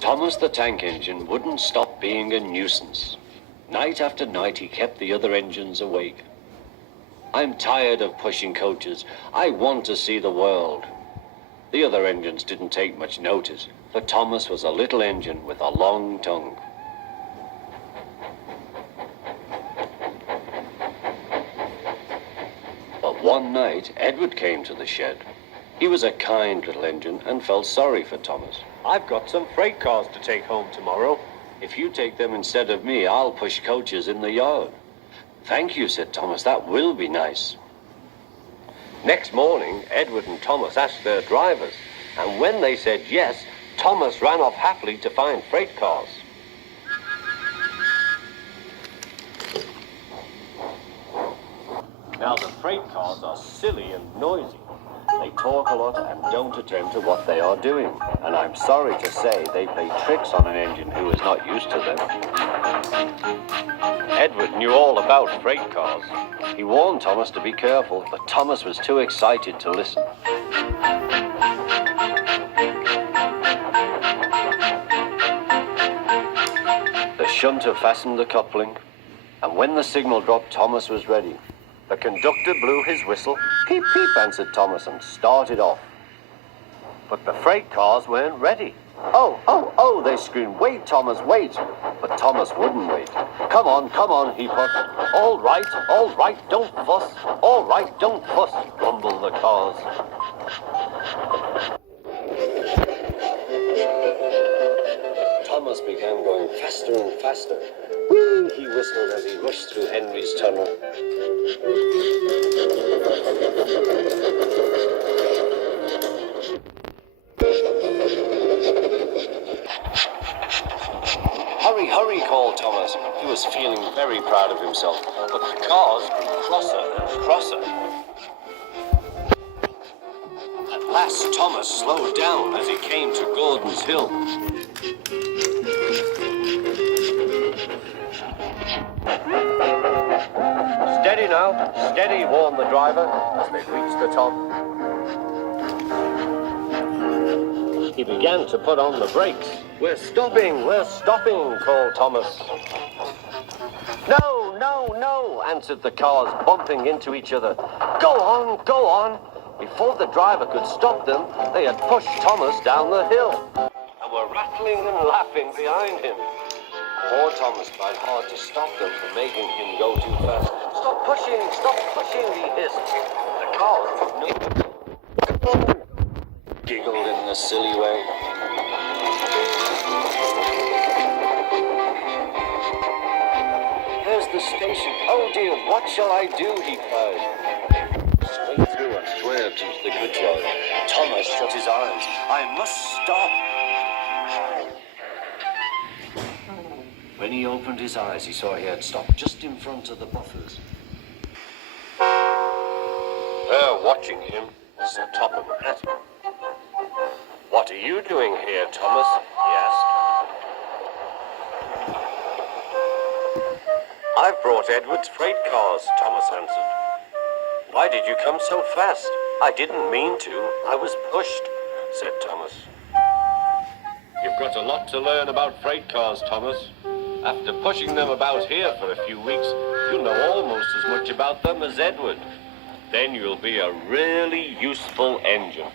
Thomas the Tank Engine wouldn't stop being a nuisance. Night after night he kept the other engines awake. I'm tired of pushing coaches. I want to see the world. The other engines didn't take much notice, but Thomas was a little engine with a long tongue. But one night, Edward came to the shed. He was a kind little engine and felt sorry for Thomas. "I've got some freight cars to take home tomorrow. If you take them instead of me, I'll push coaches in the yard." "Thank you," said Thomas. "That will be nice." Next morning, Edward and Thomas asked their drivers, and when they said yes, Thomas ran off happily to find freight cars. Now, the freight cars are silly and noisy. They talk a lot and don't attend to what they are doing. And I'm sorry to say they play tricks on an engine who is not used to them. Edward knew all about freight cars. He warned Thomas to be careful, but Thomas was too excited to listen. The shunter fastened the coupling, and when the signal dropped, Thomas was ready. The conductor blew his whistle. "Peep, peep," answered Thomas, and started off. But the freight cars weren't ready. "Oh, oh, oh," they screamed. "Wait, Thomas, wait." But Thomas wouldn't wait. Come on, he puffed. All right, don't fuss. All right, don't fuss," grumbled the cars. Thomas began going faster and faster. "Whee!" he whistled as he rushed through Henry's tunnel. "Hurry, hurry," called Thomas. He was feeling very proud of himself, but the cars grew crosser and crosser. At last, Thomas slowed down as he came to Gordon's Hill. "Steady now, steady," warned the driver as they reached the top. He began to put on the brakes. We're stopping," called Thomas. "No, no, no," answered the cars, bumping into each other. Go on, go on." Before the driver could stop them, they had pushed Thomas down the hill and were rattling and laughing behind him. Poor Thomas tried hard to stop them from making him go too fast. Stop pushing," he hissed. The cars took no... Giggled in a silly way. "There's the station. Oh dear, what shall I do?" he cried. Straight through and swerved into the goods yard. Thomas shut his eyes. "I must stop." When he opened his eyes, he saw he had stopped just in front of the buffers. There, watching him, was the top of a hat. "What are you doing here, Thomas?" he asked. "I've brought Edward's freight cars," Thomas answered. "Why did you come so fast?" "I didn't mean to. I was pushed," said Thomas. "You've got a lot to learn about freight cars, Thomas. After pushing them about here for a few weeks, you'll know almost as much about them as Edward. Then you'll be a really useful engine."